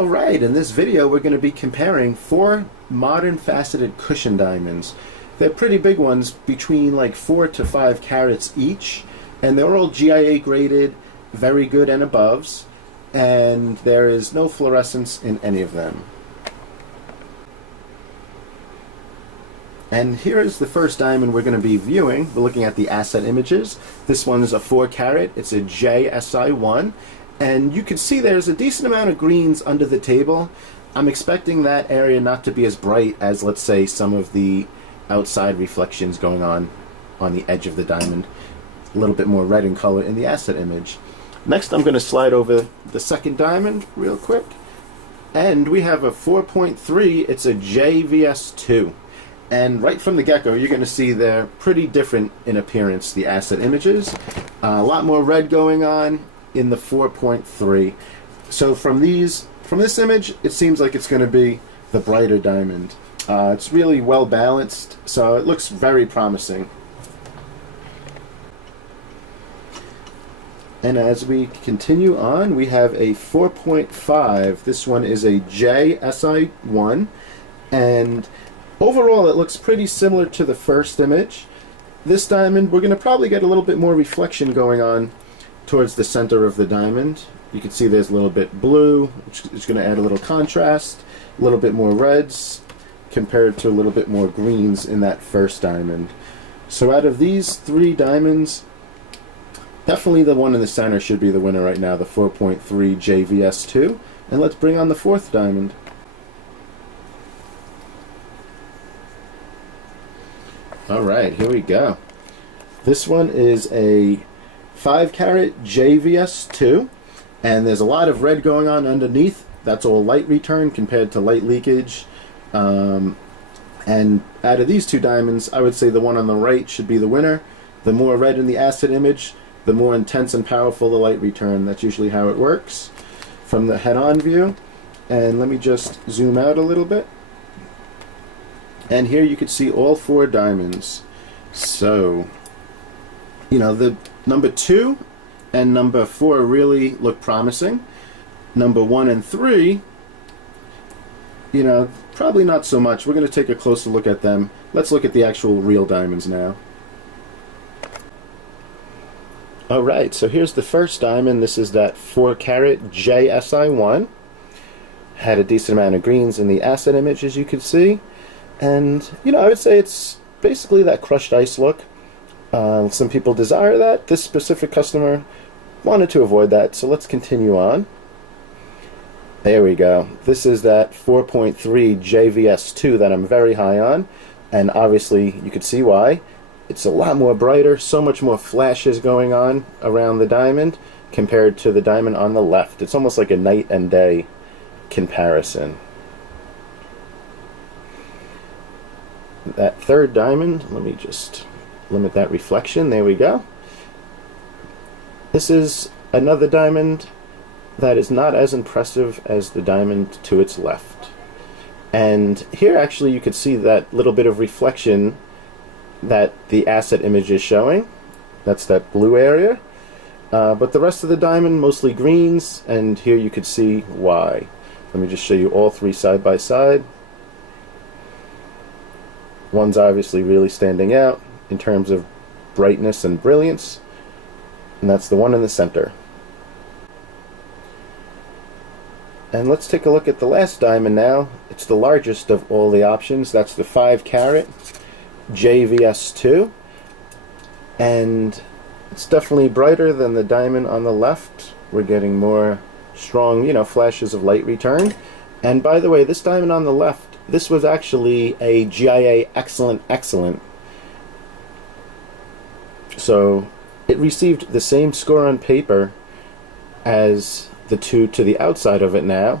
Alright, in this video we're going to be comparing 4 modern faceted cushion diamonds. They're pretty big ones, between like 4 to 5 carats each, and they're all GIA graded, very good and aboves, and there is no fluorescence in any of them. And here is the first diamond we're going to be viewing. We're looking at the asset images. This one is a 4 carat, it's a JSI1. And you can see there's a decent amount of greens under the table. I'm expecting that area not to be as bright as, let's say, some of the outside reflections going on the edge of the diamond. A little bit more red in color in the asset image. Next, I'm going to slide over the second diamond real quick. And we have a 4.3. It's a JVS2. And right from the get-go, you're going to see they're pretty different in appearance, the asset images. A lot more red going on in the 4.3. So from this image, it seems like it's going to be the brighter diamond. It's really well balanced, so it looks very promising. And as we continue on, we have a 4.5. This one is a JSI1, and overall it looks pretty similar to the first image. This diamond, we're going to probably get a little bit more reflection going on towards the center of the diamond. You can see there's a little bit blue, which is going to add a little contrast, a little bit more reds compared to a little bit more greens in that first diamond. So out of these 3 diamonds, definitely the one in the center should be the winner right now, the 4.3 JVS2. And let's bring on the 4th diamond. Alright, here we go. This one is a 5 carat JVS2, and there's a lot of red going on underneath. That's all light return compared to light leakage. And out of these 2 diamonds, I would say the one on the right should be the winner. The more red in the asset image, the more intense and powerful the light return. That's usually how it works from the head-on view. And let me just zoom out a little bit. And here you can see all 4 diamonds. So, you know, the number 2 and number 4 really look promising. Number 1 and 3, you know, probably not so much. We're going to take a closer look at them. Let's look at the actual real diamonds now. Alright, so here's the first diamond. This is that 4 carat JSI1. Had a decent amount of greens in the asset image, as you can see. And, you know, I would say it's basically that crushed ice look. Some people desire that. This specific customer wanted to avoid that, so let's continue on. There we go. This is that 4.3 JVS2 that I'm very high on, and obviously you can see why. It's a lot more brighter, so much more flashes going on around the diamond compared to the diamond on the left. It's almost like a night and day comparison. That third diamond, let me just limit that reflection. There we go. This is another diamond that is not as impressive as the diamond to its left. And here actually you could see that little bit of reflection that the asset image is showing. That's that blue area. But the rest of the diamond, mostly greens, and here you could see why. Let me just show you all 3 side by side. One's obviously really standing out in terms of brightness and brilliance, and that's the one in the center. And let's take a look at the last diamond now. It's the largest of all the options. That's the 5 carat JVS2, and it's definitely brighter than the diamond on the left. We're getting more strong, you know, flashes of light return. And by the way, this diamond on the left, this was actually a GIA Excellent. So it received the same score on paper as the 2 to the outside of it now.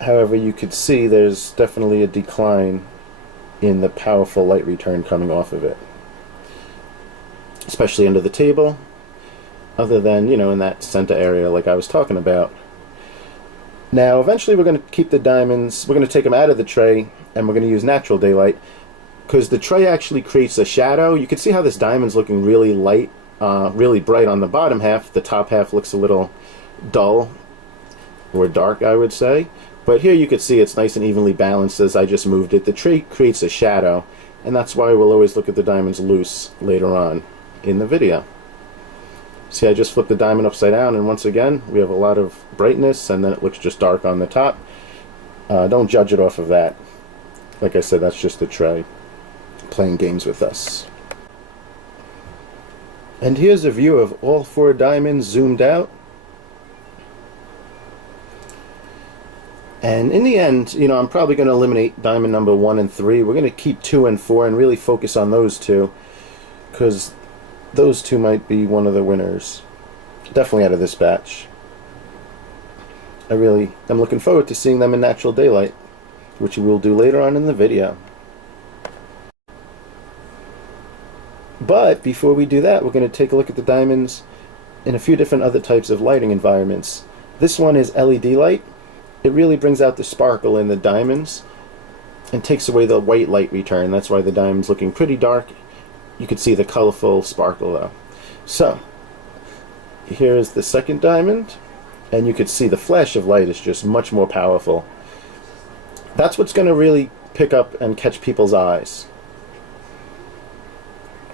However, you could see there's definitely a decline in the powerful light return coming off of it, especially under the table, other than, you know, in that center area like I was talking about. Now, eventually we're going to keep the diamonds, we're going to take them out of the tray, and we're going to use natural daylight, because the tray actually creates a shadow. You can see how this diamond's looking really light, really bright on the bottom half. The top half looks a little dull. or dark, I would say. But here you can see it's nice and evenly balanced as I just moved it. The tree creates a shadow, and that's why we'll always look at the diamonds loose later on in the video. See, I just flipped the diamond upside down, and once again we have a lot of brightness, and then it looks just dark on the top. Don't judge it off of that. Like I said, that's just the tray playing games with us. And here's a view of all 4 diamonds zoomed out. And in the end, you know, I'm probably going to eliminate diamond number 1 and 3. We're going to keep 2 and 4 and really focus on those 2, because those 2 might be one of the winners. Definitely out of this batch. I really am looking forward to seeing them in natural daylight, which we will do later on in the video. But before we do that, we're going to take a look at the diamonds in a few different other types of lighting environments. This one is LED light. It really brings out the sparkle in the diamonds and takes away the white light return. That's why the diamond's looking pretty dark. You can see the colorful sparkle though. So here is the second diamond, and you can see the flash of light is just much more powerful. That's what's going to really pick up and catch people's eyes.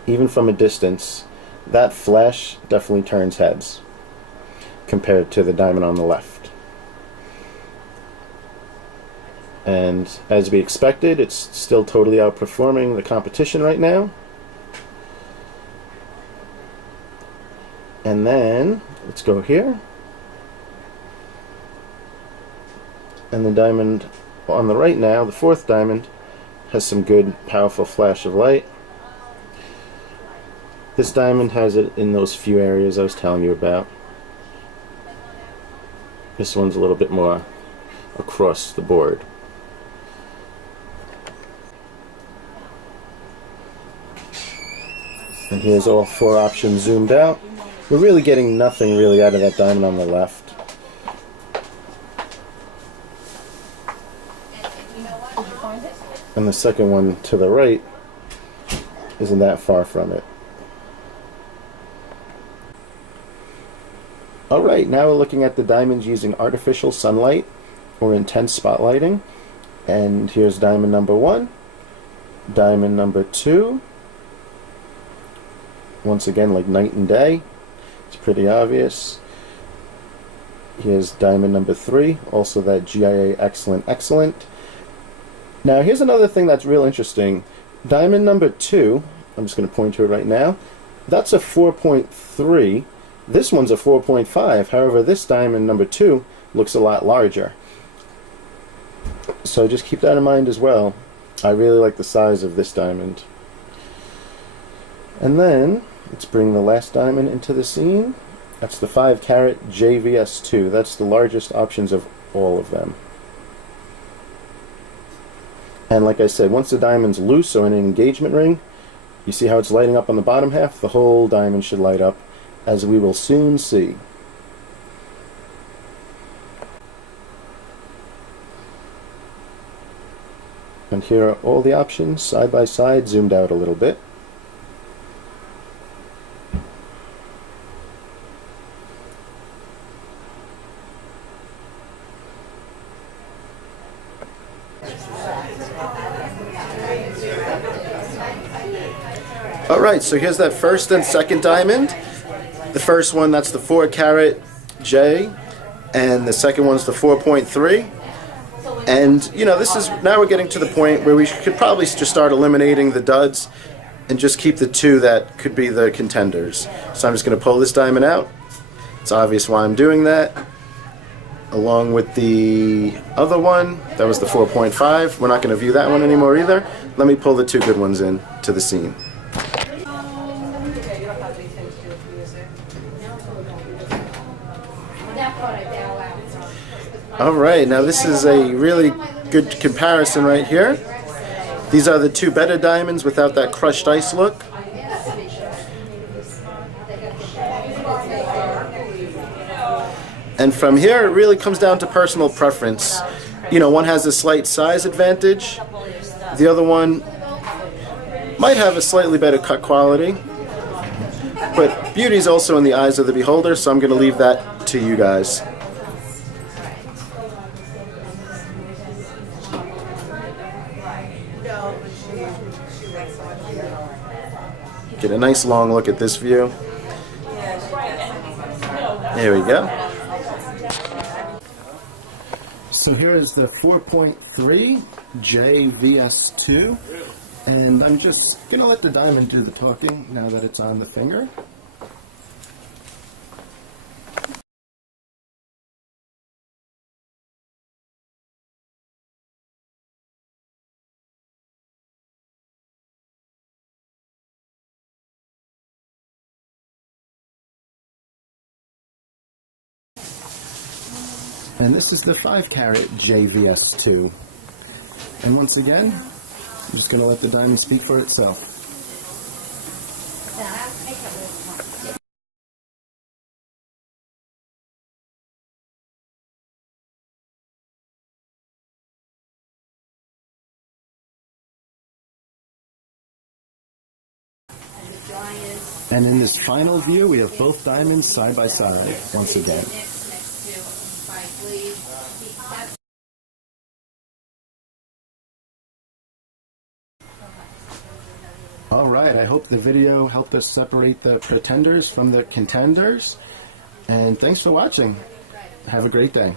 Even from a distance, that flash definitely turns heads compared to the diamond on the left. And as we expected, it's still totally outperforming the competition right now. And then, let's go here. And the diamond on the right now, the 4th diamond, has some good, powerful flash of light. This diamond has it in those few areas I was telling you about. This one's a little bit more across the board. And here's all 4 options zoomed out. We're really getting nothing really out of that diamond on the left. And the second one to the right isn't that far from it. Alright, now we're looking at the diamonds using artificial sunlight or intense spotlighting. And here's diamond number 1, diamond number 2. Once again, like night and day. It's pretty obvious. Here's diamond number 3, also that GIA excellent, excellent. Now here's another thing that's real interesting. Diamond number 2, I'm just going to point to it right now, that's a 4.3. This one's a 4.5. However, this diamond number 2 looks a lot larger. So just keep that in mind as well. I really like the size of this diamond. And then, let's bring the last diamond into the scene. That's the 5-carat JVS2. That's the largest options of all of them. And like I said, once the diamond's loose or in an engagement ring, you see how it's lighting up on the bottom half? The whole diamond should light up, as we will soon see. And here are all the options, side by side, zoomed out a little bit. Alright, so here's that first and second diamond. The first one, that's the 4-carat J, and the second one's the 4.3. And, you know, this is, now we're getting to the point where we could probably just start eliminating the duds and just keep the 2 that could be the contenders. So I'm just going to pull this diamond out. It's obvious why I'm doing that. Along with the other one, that was the 4.5. We're not going to view that one anymore either. Let me pull the 2 good ones in to the scene. Alright, now this is a really good comparison right here. These are the 2 better diamonds without that crushed ice look. And from here, it really comes down to personal preference. You know, one has a slight size advantage. The other one might have a slightly better cut quality. But beauty is also in the eyes of the beholder, so I'm going to leave that to you guys. get a nice long look at this view. There we go. So here is the 4.3 JVS2, and I'm just going to let the diamond do the talking now that it's on the finger. And this is the 5-carat JVS2. And once again, I'm just going to let the diamond speak for itself. And in this final view, we have both diamonds side by side, once again. Alright, I hope the video helped us separate the pretenders from the contenders. And thanks for watching. Have a great day.